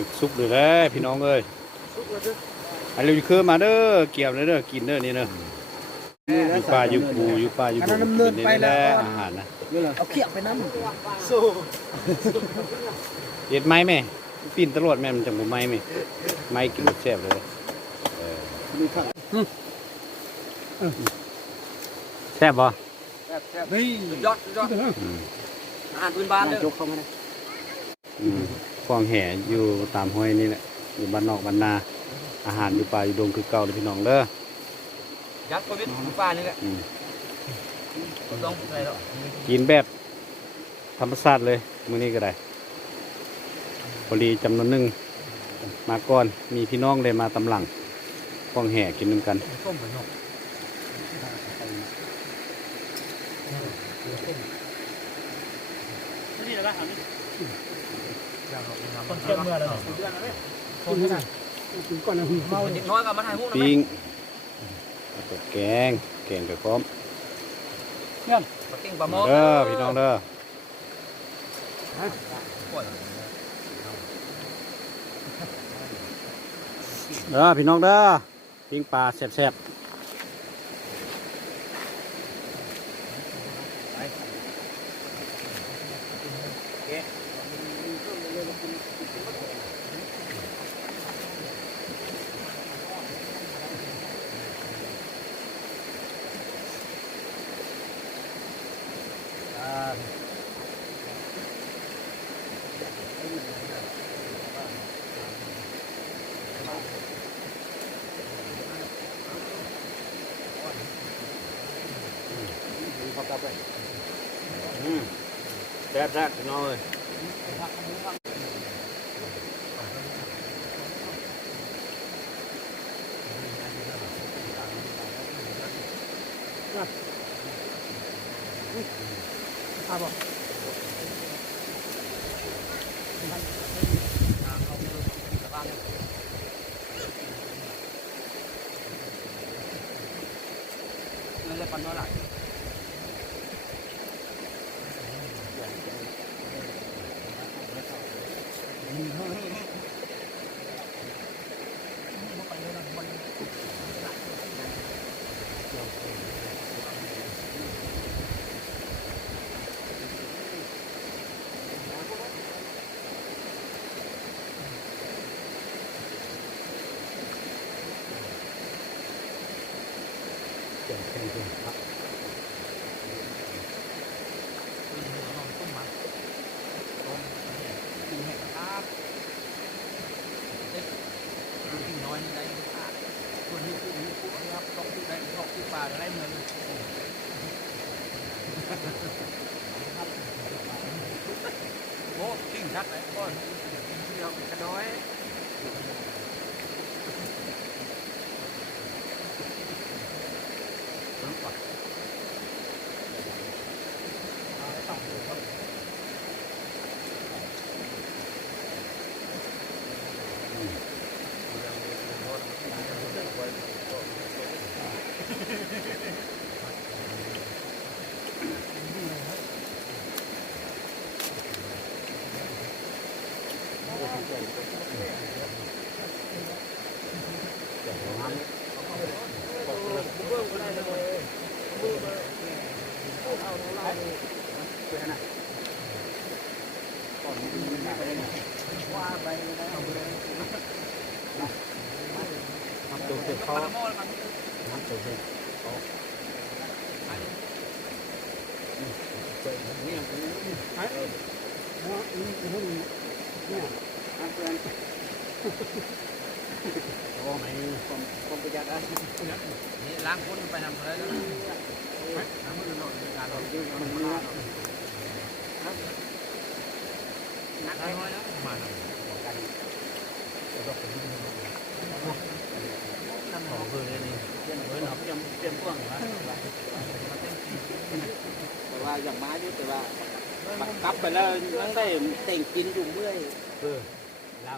ลังซุปเลยแหละพี่น้องเอ้ยอันนี้คือมาเด้อเกี่ยวเด้อกินเด้อนี่เด้ออยู่ป่าอยู่ปูอยู่ป่าอยู่ปูนี่แหละอาหารนะ เอาเขี้ยวไปน้ำ เห็ดไม้ไหมปีนตลอดแม่มันจังบ่ไม้ไหมไม้กินแซ่บเลยแซ่บบ่ นี่ยอดอาหารพื้นบ้านเลยยกเข้ามาเลย คลองแห่อยู่ตามห้วยนี่แหละอยู่บ้านนอกบ้านนาอาหารอยู่ป่าอยู่ดงคือเก่าเลยพี่น้องเด้อ ยักษ์โควิดพื้นบ้านนี่แหละต้องอะไรหรอ กินแบบธรรมชาติเลยมื้อนี้ก็ได้พอดีจำนวนหนึ่งมาก่อนมีพี่น้องเลยมาตำหลังคลองแห่กินนำกันคนเชื่อเมื่อแล้วคนที่ไหนก่อนนะเมาเด็กน้อยกับมาถ่ายพวกนั้น ปิ้งแกงกับพร้อม เพื่อนปลาเก่งปลาหม้อ เด้อพี่น้องเด้อพี่น้องเด้อปิ้งปลาแซ่บแซ่บพี่น้องเลยนั่นเลยปันเท่าไหร่น้อยนี่ได้ส่วนที่พูดนะครับต้องพูดได้ต้องพูดปลาได้เงินโอ้ทิ้งชัดเลยก้อนเดียวกระน้อยโอ้ไม่ความประหยัดนี่ล้างพ้นไปทำอะไรแล้วล้างพ้นหล่นการหล่นยืดมันมานักน้อยแล้วมากันนั่นหอมเลยนี่เฮ้ยหอมยังเตรียมพ่วงเหรอแต่ว่าอย่างม้าอยู่แต่ว่าบังคับไปแล้วนั่งได้เต่งกินอยู่เมื่อยแล้ว